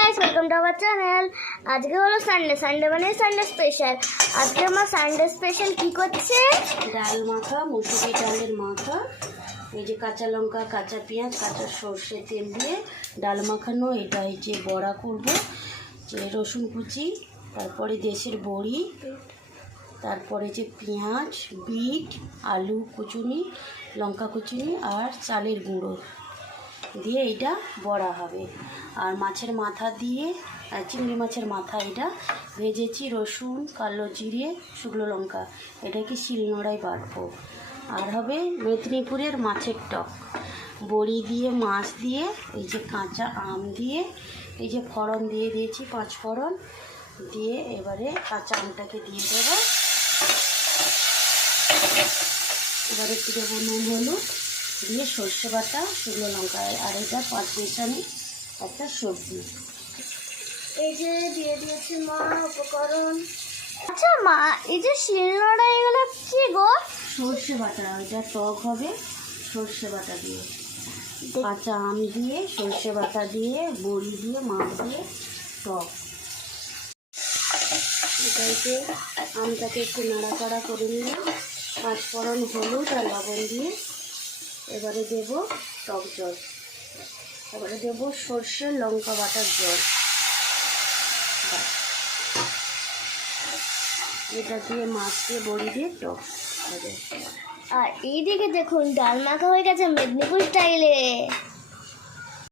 Guys, welcome to our channel. আজকে হলো Sunday মানে সানডে স্পেশাল। আজকে আমার সানডে স্পেশাল কি করছে? ডাল মাখা, মুসুরি ডালের মাখা। এই যে কাঁচা লঙ্কা, কাঁচা পেঁয়াজ, কাঁচা সর্ষে তেল দিয়ে ডাল মাখানো। এটা এই যে বড়া করব, যে রসুন কুচি, তারপরে দেশের বড়ি, তারপরে যে পেঁয়াজ, বিট, আলু কুচুনি, লঙ্কা কুচুনি আর চালের গুঁড়ো দিয়ে এটা বড়া হবে। আর মাছের মাথা দিয়ে, চিংড়ি মাছের মাথা এটা ভেজেছি, রসুন, কালো জিরে, শুকনো লঙ্কা, এটাকে শিলনোড়ায় বাটবো। আর হবে মেদিনীপুরের মাছের টক, বড়ি দিয়ে, মাছ দিয়ে, এই যে কাঁচা আম দিয়ে, এই যে ফোড়ন দিয়ে দিয়েছি, 5 ফোড়ন দিয়ে এবারে কাঁচা আমটাকে দিয়ে দেবো। এবারে একটু দেবো নুন, হলুদ দিয়ে, সর্ষে বাটা, শুকনো লঙ্কা, আর এটা 5 মেশানি একটা সবজি। এই যে দিয়ে দিয়েছি মা উপকরণ। আচ্ছা মা, এই যে শিলনোড়া এগুলো কি গো? সর্ষে বাটা, এটা টক হবে সর্ষে বাটা দিয়ে, কাঁচা আম দিয়ে, সর্ষে বাটা দিয়ে, বড়ি দিয়ে, মাছ দিয়ে টক। এটাকে আমটাকে একটু নাড়াচাড়া করে নিয়ে 5 ফোড়ন, হলুদ আর লবণ দিয়ে এবারে দেব টক জল, এবারে দেবো সর্ষে লঙ্কা বাটার জল। এটা দিয়ে মাছ দিয়ে, বড়ি দিয়ে টক হবে। আর এইদিকে দেখুন ডাল মাখা হয়ে গেছে মেদিনীপুর স্টাইলে।